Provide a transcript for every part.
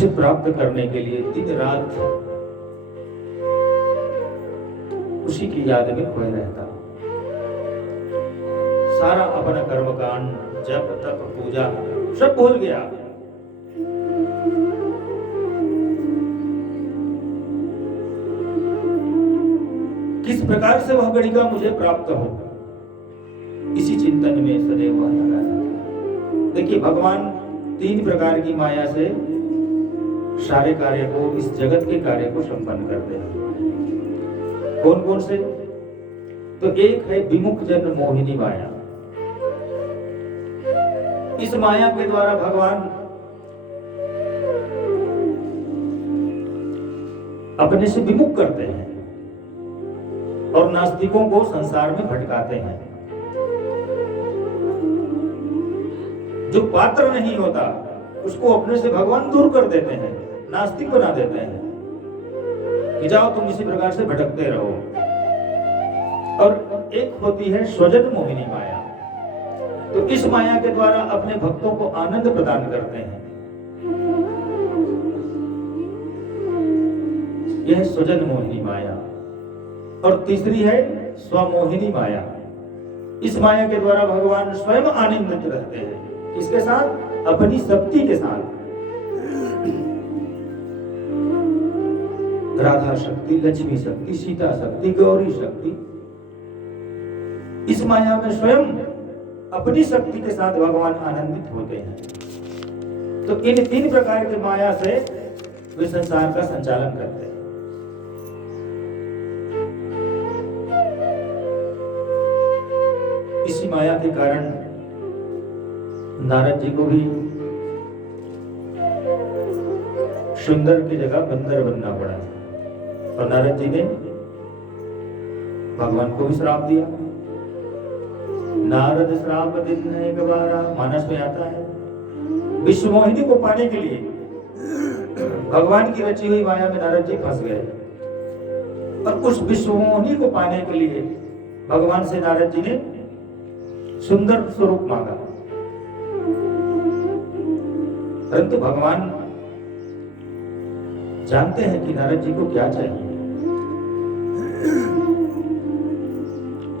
उसे प्राप्त करने के लिए दिन रात उसी की याद में खोए रहता। सारा अपना कर्मकांड, जप तप पूजा सब भूल गया। किस प्रकार से वह गणिका मुझे प्राप्त हो, इसी चिंतन में सदैव वह लगा रहता। देखिए, भगवान 3 प्रकार की माया से सारे कार्य को, इस जगत के कार्य को संपन्न करते हैं। कौन कौन से? तो एक है विमुख जन मोहिनी माया। इस माया के द्वारा भगवान अपने से विमुख करते हैं और नास्तिकों को संसार में भटकाते हैं। जो पात्र नहीं होता उसको अपने से भगवान दूर कर देते हैं, नास्तिक बना देते हैं कि जाओ तुम इसी प्रकार से भटकते रहो। और एक होती है स्वजन मोहिनी माया। तो इस माया के द्वारा अपने भक्तों को आनंद प्रदान करते हैं। यह स्वजन मोहिनी माया। और तीसरी है स्वमोहिनी माया। इस माया के द्वारा भगवान स्वयं आनंदित रहते हैं। किसके साथ? अपनी शक्ति के साथ। राधा शक्ति, लक्ष्मी शक्ति, सीता शक्ति, गौरी शक्ति। इस माया में स्वयं अपनी शक्ति के साथ भगवान आनंदित होते हैं। तो इन 3 प्रकार के माया से वे संसार का संचालन करते हैं। इसी माया के कारण नारद जी को भी सुंदर की जगह बंदर बनना पड़ा और नारद जी ने भगवान को भी श्राप दिया। नारद श्राप दिन एक बार मानस में आता है। विश्व मोहिनी को पाने के लिए भगवान की रची हुई माया में नारद जी फंस गए और उस विश्व मोहिनी को पाने के लिए भगवान से नारद जी ने सुंदर स्वरूप मांगा। परंतु भगवान जानते हैं कि नारद जी को क्या चाहिए।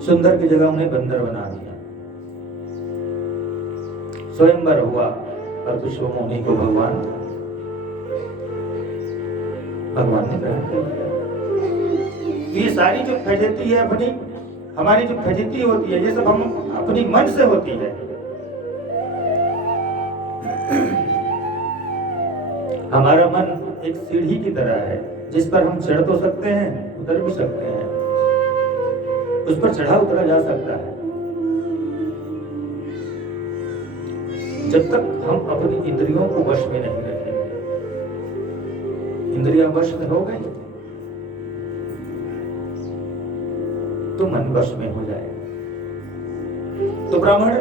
सुंदर की जगह उन्हें बंदर बना दिया। स्वयंवर हुआ और विश्व मोहिनी को भगवान ने ग्रहण कर लिया। ये सारी जो फजीती है अपनी, हमारी जो फजीती होती है, ये सब हम अपनी मन से होती है। हमारा मन एक सीढ़ी की तरह है जिस पर हम चढ़ तो सकते हैं, उतर भी सकते हैं, उस पर चढ़ा उतरा जा सकता है। जब तक हम अपनी इंद्रियों को वश में नहीं रखेंगे। इंद्रियां वश में हो गई तो मन वश में हो जाएगा। तो ब्राह्मण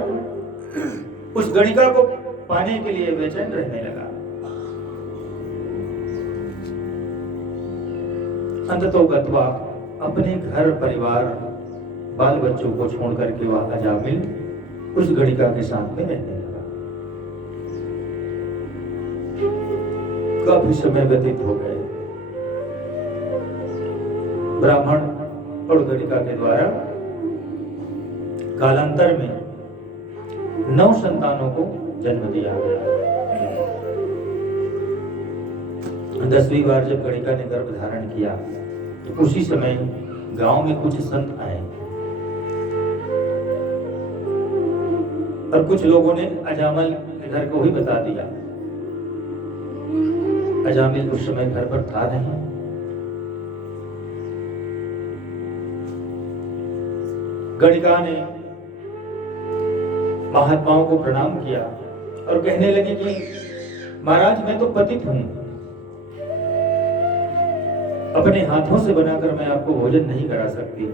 उस गणिका को पाने के लिए बेचैन रहने लगा। अंततो गत्वा अपने घर परिवार बाल बच्चों को छोड़ करके वह अजामिल उस गणिका के साथ में रहने लगा। काफी समय व्यतीत हो गए। ब्राह्मण और गणिका के द्वारा कालांतर में 9 संतानों को जन्म दिया गया। 10वीं बार जब गणिका ने गर्भ धारण किया तो उसी समय गांव में कुछ संत आए और कुछ लोगों ने अजामिल के घर को ही बता दिया। अजामिल उस समय घर पर था नहीं। गणिका ने महात्माओं को प्रणाम किया और कहने लगी कि महाराज मैं तो पतित हूं, अपने हाथों से बनाकर मैं आपको भोजन नहीं करा सकती,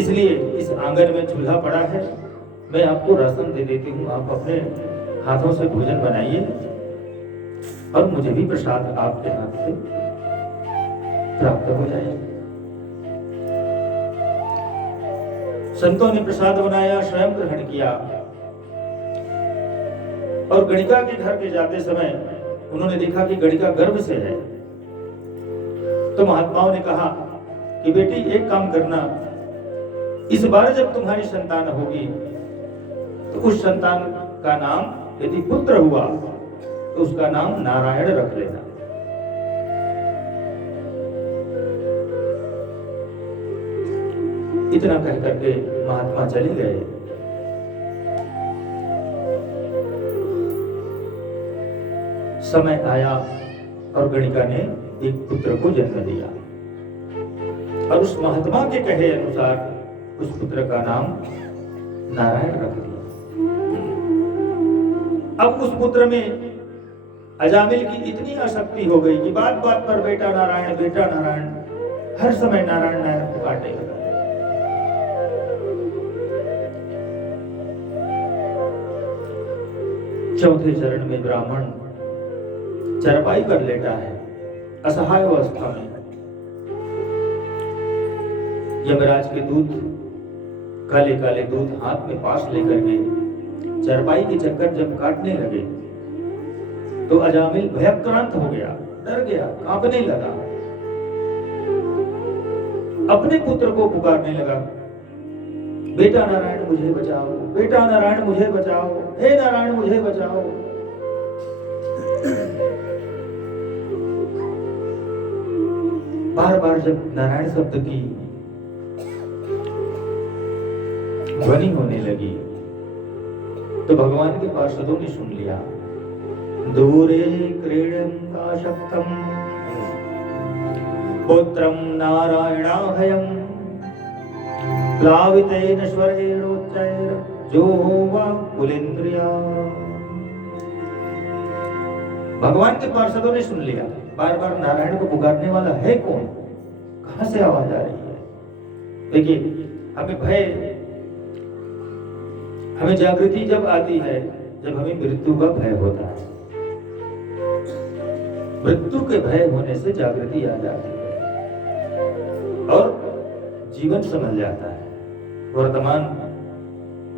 इसलिए इस आंगन में चूल्हा पड़ा है, मैं आपको राशन दे देती हूँ, आप अपने हाथों से भोजन बनाइए और मुझे भी प्रसाद आपके हाथ से प्राप्त हो जाए। संतों ने प्रसाद बनाया, स्वयं ग्रहण किया और गणिका के घर के जाते समय उन्होंने देखा कि गणिका गर्भ से है, तो महात्माओं ने कहा कि बेटी एक काम करना, इस बार जब तुम्हारी संतान होगी तो उस संतान का नाम यदि पुत्र हुआ तो उसका नाम नारायण रख लेना। इतना कह करके महात्मा चले गए। समय आया और गणिका ने एक पुत्र को जन्म दिया और उस महात्मा के कहे अनुसार उस पुत्र का नाम नारायण रख दिया। अब उस पुत्र में अजामिल की इतनी आसक्ति हो गई कि बात बात पर बेटा नारायण, हर समय नारायण नारायण पुकारने लगा। चौथे चरण में ब्राह्मण चरपाई पर लेटा है, असहाय अवस्था में। यमराज के दूत काले काले दूत हाथ में पास लेकर के चरपाई के चक्कर जब काटने लगे तो अजामिल भयक्रांत हो गया, डर गया, कांपने लगा, अपने पुत्र को पुकारने लगा, बेटा नारायण मुझे बचाओ, बेटा नारायण मुझे बचाओ, हे नारायण मुझे बचाओ। बार बार जब नारायण शब्द की ध्वनि होने लगी तो भगवान के पार्षदों ने सुन लिया। दूरे क्रीडन्ता शक्तम पुत्रम नारायणाभयम प्लावितेन स्वरेणोच्चैर जो वा कुलेन्द्रिया। भगवान के पार्षदों ने सुन लिया, बार बार नारायण को पुकारने वाला है कौन, कहां से आवाज आ रही है। देखिए, हमें भय, हमें जागृति जब आती है जब हमें मृत्यु का भय होता है। मृत्यु के भय होने से जागृति आ जाती है और जीवन समझ जाता है। वर्तमान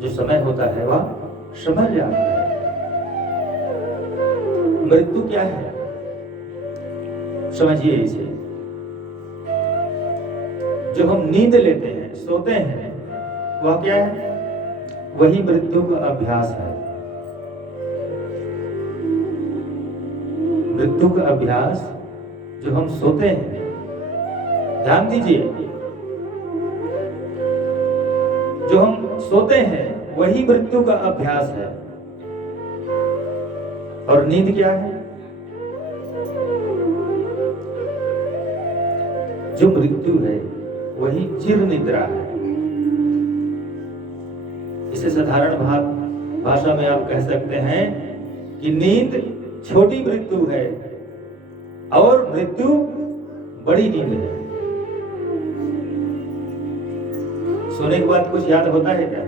जो समय होता है वह समझ जाता है। मृत्यु क्या है समझिए इसे। जो हम नींद लेते हैं, सोते हैं, वह क्या है, वही मृत्यु का अभ्यास है। मृत्यु का अभ्यास जो हम सोते हैं, ध्यान दीजिए, जो हम सोते हैं वही मृत्यु का अभ्यास है। और नींद क्या है, जो मृत्यु है वही चिर निद्रा है। इसे साधारण भाषा में आप कह सकते हैं कि नींद छोटी मृत्यु है और मृत्यु बड़ी नींद है। सोने के बाद कुछ याद होता है क्या?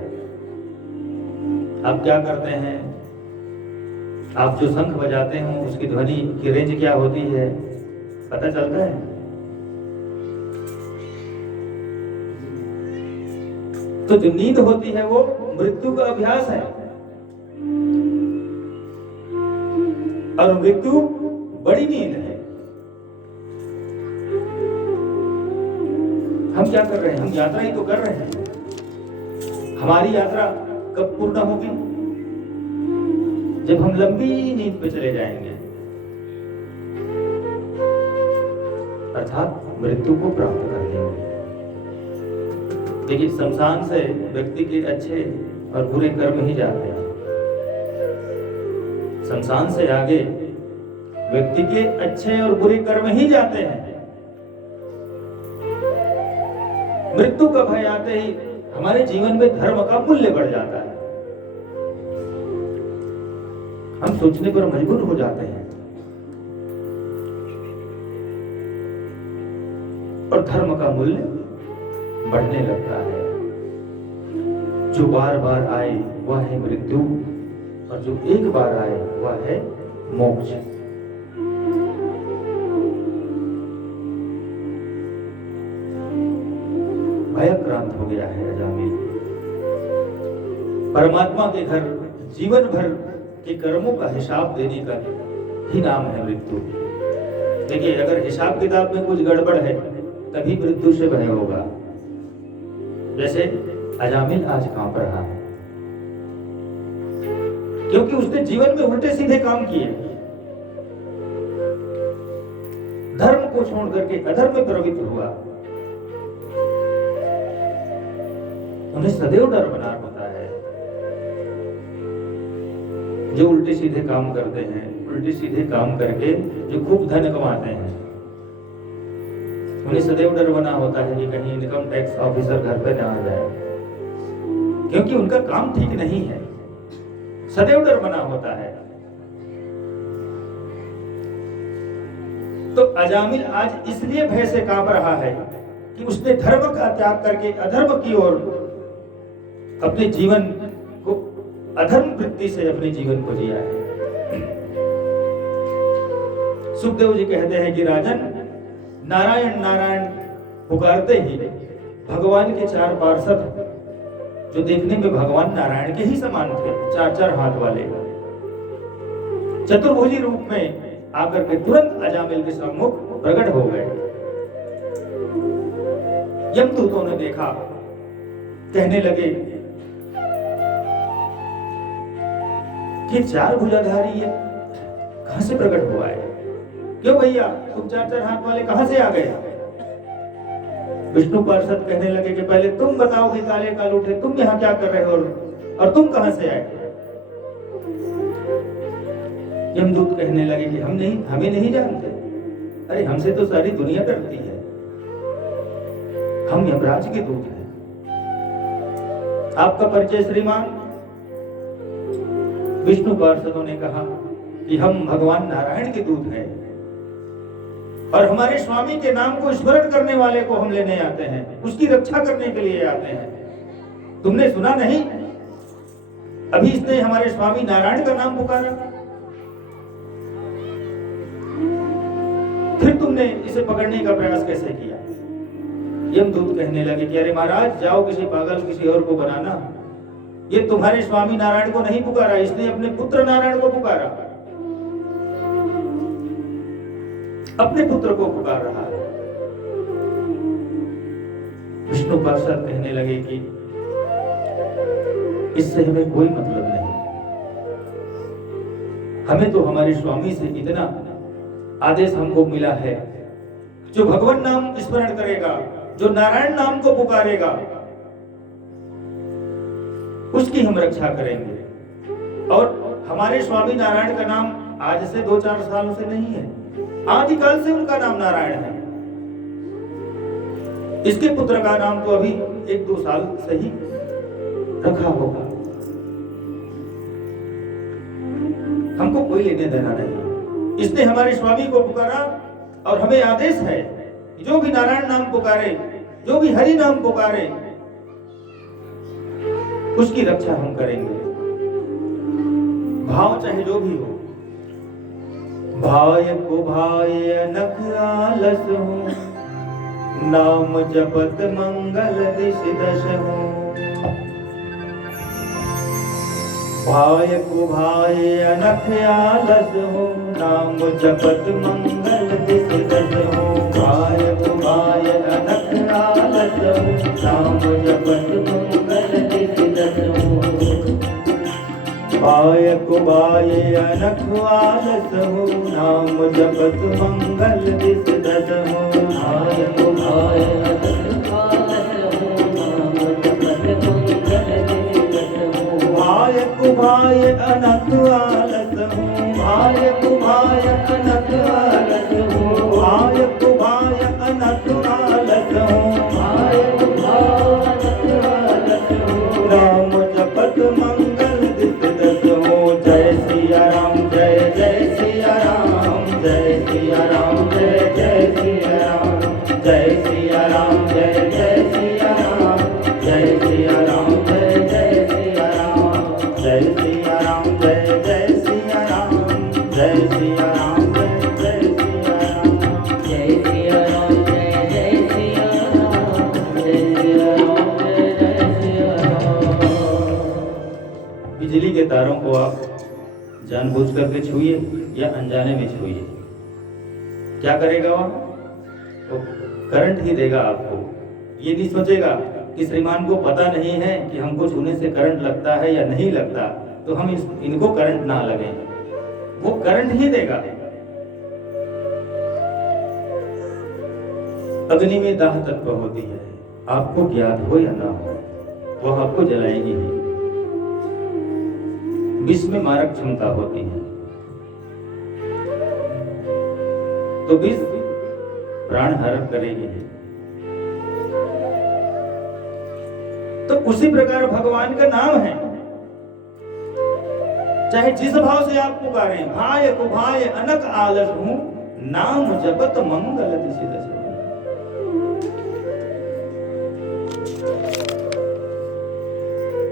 आप क्या करते हैं? आप जो शंख बजाते हैं उसकी ध्वनि की रेंज क्या होती है, पता चलता है? तो जो नींद होती है वो मृत्यु का अभ्यास है और मृत्यु बड़ी नींद है। हम क्या कर रहे हैं? हम यात्रा ही तो कर रहे हैं। हमारी यात्रा कब पूर्ण होगी? जब हम लंबी नींद पे चले जाएंगे, अर्थात मृत्यु को प्राप्त कर लेंगे। देखिए, शमशान से व्यक्ति के अच्छे और बुरे कर्म ही जाते हैं। शमशान से आगे व्यक्ति के अच्छे और बुरे कर्म ही जाते हैं। मृत्यु का भय आते ही हमारे जीवन में धर्म का मूल्य बढ़ जाता है। हम सोचने पर मजबूर हो जाते हैं और धर्म का मूल्य बढ़ने लगता है। जो बार बार आए वह है मृत्यु और जो एक बार आए वह है मोक्ष। भयक्रांत हो गया है अजामिल। परमात्मा के घर जीवन भर के कर्मों का हिसाब देने का ही नाम है मृत्यु। देखिए, अगर हिसाब किताब में कुछ गड़बड़ है तभी मृत्यु से भय होगा। जैसे अजामिल आज कांप रहा है क्योंकि उसने जीवन में उल्टे सीधे काम किए, धर्म को छोड़ करके अधर्म में प्रवृत्त हुआ। उन्हें सदैव डर बना होता है। जो उल्टे सीधे काम करते हैं, उल्टे सीधे काम करके जो खूब धन कमाते हैं, उन्हें सदैव डर बना होता है कि कहीं इनकम टैक्स ऑफिसर घर पे ना आ जाए, क्योंकि उनका काम ठीक नहीं है। सदैव डर बना होता है। तो अजामिल आज इसलिए भय से कांप रहा है कि उसने धर्म का त्याग करके अधर्म की ओर अपने जीवन को, अधर्म वृत्ति से अपने जीवन को जिया है। सुखदेव जी कहते हैं कि राजन, नारायण नारायण पुकारते ही भगवान के चार पार्षद, जो देखने में भगवान नारायण के ही समान थे, चार चार हाथ वाले, चतुर्भुजी रूप में आकर के तुरंत अजामिल के सम्मुख प्रकट हो गए। यमदूतों ने देखा, कहने लगे कि चार भुजाधारी ये कहां से प्रकट हुआ है? क्यों भैया, तुम चार चार हाथ वाले कहां से आ गए? विष्णु पार्षद कहने लगे कि पहले तुम बताओ कि काले काल उठे, तुम यहाँ क्या कर रहे हो और तुम कहां से आए? यमदूत कहने लगे कि हमें नहीं जानते। अरे हमसे तो सारी दुनिया डरती है, हम यमराज के दूत हैं। आपका परिचय श्रीमान? विष्णु पार्षदों ने कहा कि हम भगवान नारायण के दूत हैं और हमारे स्वामी के नाम को स्मरण करने वाले को हम लेने आते हैं, उसकी रक्षा करने के लिए आते हैं। तुमने सुना नहीं, अभी इसने हमारे स्वामी नारायण का नाम पुकारा, फिर तुमने इसे पकड़ने का प्रयास कैसे किया? यमदूत कहने लगे कि अरे महाराज, जाओ किसी पागल किसी और को बनाना, ये तुम्हारे स्वामी नारायण को नहीं पुकारा, इसने अपने पुत्र नारायण को पुकारा, अपने पुत्र को पुकार रहा है। विष्णु पार्षद कहने लगे कि इससे हमें कोई मतलब नहीं, हमें तो हमारे स्वामी से इतना आदेश हमको मिला है, जो भगवान नाम स्मरण करेगा, जो नारायण नाम को पुकारेगा, उसकी हम रक्षा करेंगे। और हमारे स्वामी नारायण का नाम आज से 2-4 सालों से नहीं है, आदिकाल से उनका नाम नारायण है। इसके पुत्र का नाम तो अभी 1-2 साल से ही रखा होगा। हमको कोई लेने देना नहीं, इसने हमारे स्वामी को पुकारा और हमें आदेश है जो भी नारायण नाम पुकारे, जो भी हरि नाम पुकारे, उसकी रक्षा हम करेंगे, भाव चाहे जो भी हो। भाय को भाय अनख आलस हो, नाम जपत मंगल दिश दश हो। भाय को भाय अनख आलस हो, नाम जपत मंगल दिश दश हो। भाय को भाय अनख आलस हो, नाम जपत मंगल दिश दश हो। भाय को भाय अनख आलस हो, नाम जपत मंगल दिश दश हो। भाय को भाय अनख आलस हो, नाम जपत मंगल दिश दश हो। भाय को भाय अनख आलस हो, भाय को भाय अनख आलस हो। भाय को भाय अनख आलस हो, भाय को भाय अनख आलस हो। नाम जपत मंगल दिश दश हो। जय सिया राम, जय जय सिया राम, जय सिया राम, जय जय सिया राम, जय सिया राम, जय जय सिया राम, जय सिया राम, जय जय सिया राम, जय सिया राम, जय जय सिया राम, जय सिया राम, जय जय सिया राम, जय सिया राम, जय जय सिया राम, जय सिया राम, जय जय सिया राम। बिजली के तारों को आप जानबूझ करके छुइए, या अनजाने में छूइए, क्या करेगा वो करंट ही देगा आपको। ये नहीं सोचेगा कि श्रीमान को पता नहीं है कि हमको छूने से करंट लगता है या नहीं लगता, तो हम इनको करंट ना लगे, वो करंट ही देगा। अग्नि में दाह तत्व होती है, आपको ज्ञात हो या ना हो, वो आपको जलाएगी ही। विष में मारक क्षमता होती है, तो विष प्राण हरण करेगी। तो उसी प्रकार भगवान का नाम है, चाहे जिस भाव से आप पुकारें, भाय कुभाय अनक आलस हूं, नाम जपत मंगल दिशि दशे।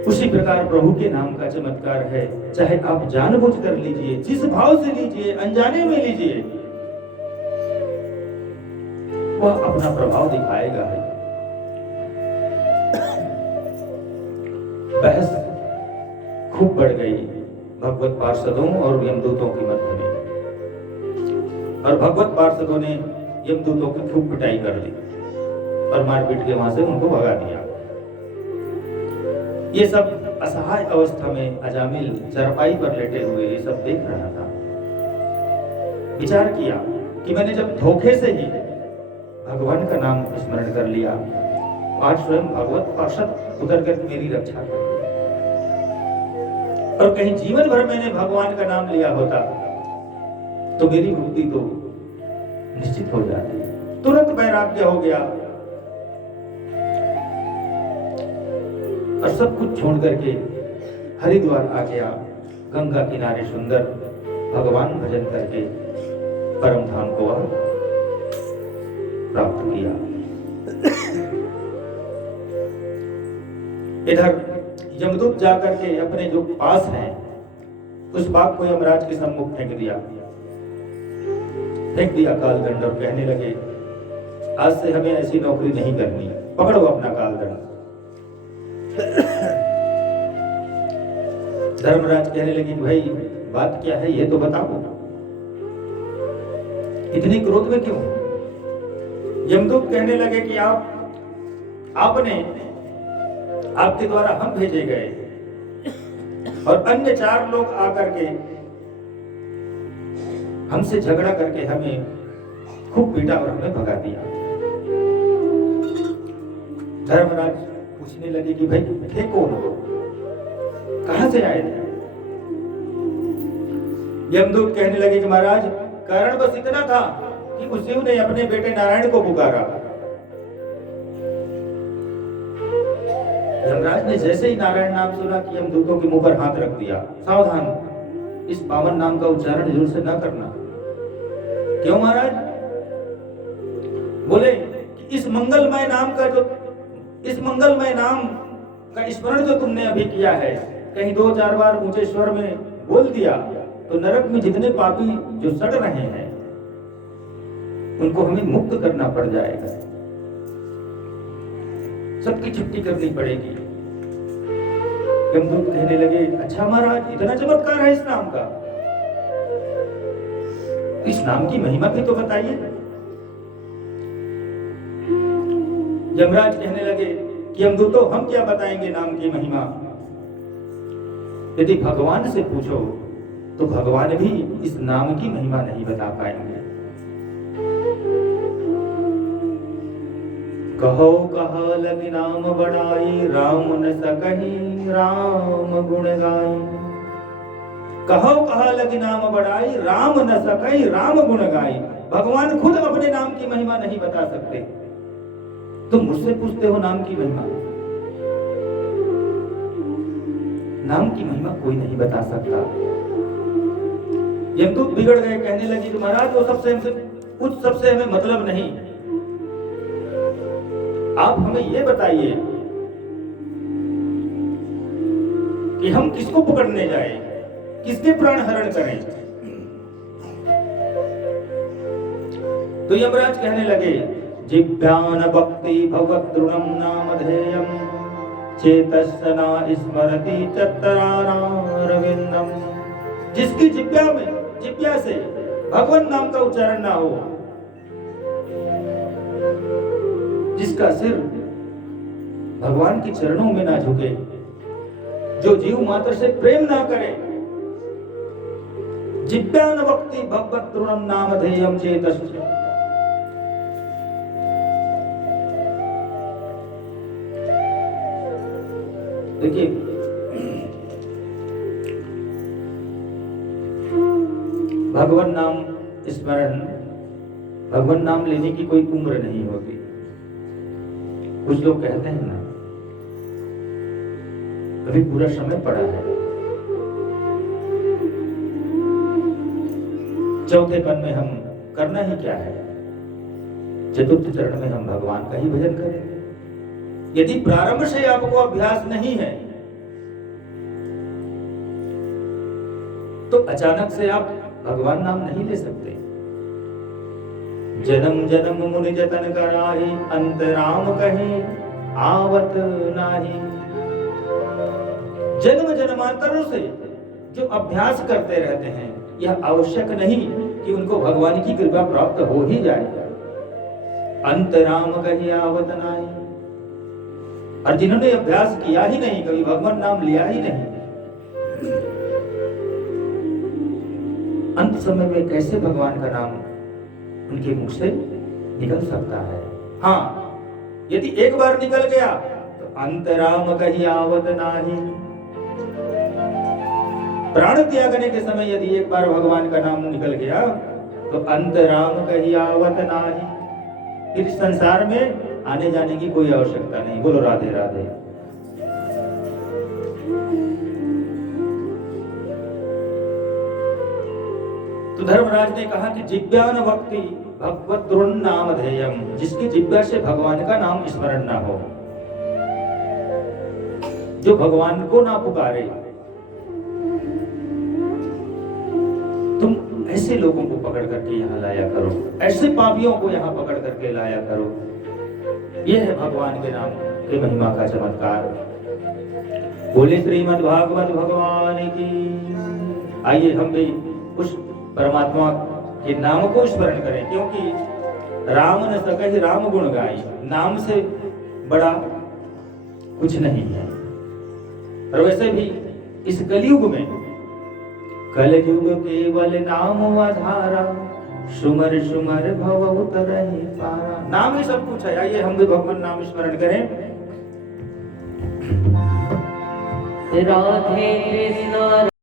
उसी प्रकार प्रभु के नाम का चमत्कार है, चाहे आप जानबूझ कर लीजिए, जिस भाव से लीजिए, अनजाने में लीजिए, वह अपना प्रभाव दिखाएगा। बहस खूब बढ़ गई भगवत पार्षदों और यमदूतों के मध्य में, और भगवत पार्षदों ने यमदूतों की खूब पिटाई कर दी और मारपीट के वहां से उनको भगा दिया। ये सब असहाय अवस्था में अजामिल चरपाई पर लेटे हुए ये सब देख रहा था। विचार किया कि मैंने जब धोखे से ही भगवान का नाम स्मरण कर लिया, आज स्वयं भगवत पार्षद उतर कर मेरी रक्षा कर, और कहीं जीवन भर मैंने भगवान का नाम लिया होता तो मेरी मुक्ति तो निश्चित हो जाती। तुरंत वैराग्य हो गया और सब कुछ छोड़ करके हरिद्वार आ गया। गंगा किनारे सुंदर भगवान भजन करके परम धाम को प्राप्त किया। इधर यमदूत जाकर के अपने जो पास है उस बाग को यमराज के सम्मुख फेंक दिया कालदंड, और कहने लगे आज से हमें ऐसी नौकरी नहीं करनी, पकड़ो अपना कालदंड। धर्मराज कहने लगे भाई बात क्या है ये तो बताओ, इतनी क्रोध में क्यों? यमदूत कहने लगे कि आपने आपके द्वारा हम भेजे गए और अन्य 4 लोग आकर के हमसे झगड़ा करके हमें खूब पीटा और हमें भगा दिया। धर्मराज पूछने लगे कि भाई थे कौन हो, कहां से आए थे? यमदूत कहने लगे कि महाराज कारण बस इतना था कि उस शिव ने अपने बेटे नारायण को पुकारा। धर्मराज ने जैसे ही नारायण नाम सुना कि यमदूतों के मुंह पर हाथ रख दिया, सावधान, इस पावन नाम का उच्चारण जोर से न करना। क्यों महाराज? बोले कि इस मंगलमय नाम का स्मरण जो तुमने अभी किया है, कहीं 2-4 बार ऊंचे स्वर में बोल दिया तो नरक में जितने पापी जो सड़ रहे हैं उनको हमें मुक्त करना पड़ जाएगा, सबकी छुट्टी करनी पड़ेगी। यमदूत कहने लगे अच्छा महाराज इतना चमत्कार है इस नाम का, इस नाम की महिमा भी तो बताइए। यमराज कहने लगे कि यमदूतों हम क्या बताएंगे नाम की महिमा, यदि भगवान से पूछो तो भगवान भी इस नाम की महिमा नहीं बता पाएंगे। कहो कहा लगी नाम बढ़ाई, राम न सकही राम गुण गाई। कहो कहा लगी नाम बढ़ाई, राम न सकही राम गुण गाई। भगवान खुद अपने नाम की महिमा नहीं बता सकते, तुम मुझसे पूछते हो नाम की महिमा। नाम की महिमा कोई नहीं बता सकता। यमदूत बिगड़ गए, कहने लगे कि महाराज वो सबसे हमें मतलब नहीं, आप हमें ये बताइए कि हम किसको पकड़ने जाएं, किसके प्राण हरण करें। तो यमराज कहने लगे जिव्यान भक्ति भगवद्रुणम नामधेयम चेतस्सना स्मरति चतरारविंदम। जिसकी जिव्या में जिह्वा से भगवान नाम का उच्चारण ना हो, जिसका सिर भगवान के चरणों में ना झुके, जो जीव मात्र से प्रेम ना करे, जिह्वान वक्ति भगवत तृणम नामधेयम चेतस्य। देखिए, भगवान नाम स्मरण, भगवान नाम लेने की कोई उम्र नहीं होती। कुछ लोग कहते हैं ना, अभी पूरा समय पड़ा है, चौथे पन में हम करना ही क्या है, चतुर्थ चरण में हम भगवान का ही भजन करेंगे। यदि प्रारंभ से आपको अभ्यास नहीं है तो अचानक से आप भगवान नाम नहीं ले सकते। जन्म जन्म मुनि जतन कराही, अंत राम कहीं आवत नाही। जन्म जन्मांतरों से जो अभ्यास करते रहते हैं, यह आवश्यक नहीं कि उनको भगवान की कृपा प्राप्त हो ही जाए। अंत राम कहीं आवत नाही। और जिन्होंने अभ्यास किया ही नहीं, कभी भगवान नाम लिया ही नहीं, अंत समय में कैसे भगवान का नाम उनके मुख से निकल सकता है? हाँ, यदि एक बार निकल गया तो अंत राम कहीं आवत नाही। प्राण त्यागने के समय यदि एक बार भगवान का नाम निकल गया तो अंत राम कहीं आवत नाही। फिर संसार में आने जाने की कोई आवश्यकता नहीं। बोलो राधे राधे। तो धर्मराज ने कहा कि जिह्वान वक्ति भगवत तृण नामधेयम, जिसकी जिह्वा से भगवान का नाम स्मरण ना हो, जो भगवान को ना पुकारे। तुम ऐसे लोगों को पकड़ करके यहाँ लाया करो, ऐसे पापियों को यहाँ पकड़ करके लाया करो। यह है भगवान के नाम के महिमा का चमत्कार। बोले श्रीमद् भागवत भगवान की। आइए हम भी उस परमात्मा के नाम को स्मरण करें, क्योंकि राम न सकहि राम गुण गाई। नाम से बड़ा कुछ नहीं है। और वैसे भी इस कलयुग में, कलयुग केवल नाम आधारा, सुमर सुमर भव उतरहि पारा। नाम ही सब कुछ है। आइए हम भी भगवान नाम स्मरण करें। राधे कृष्ण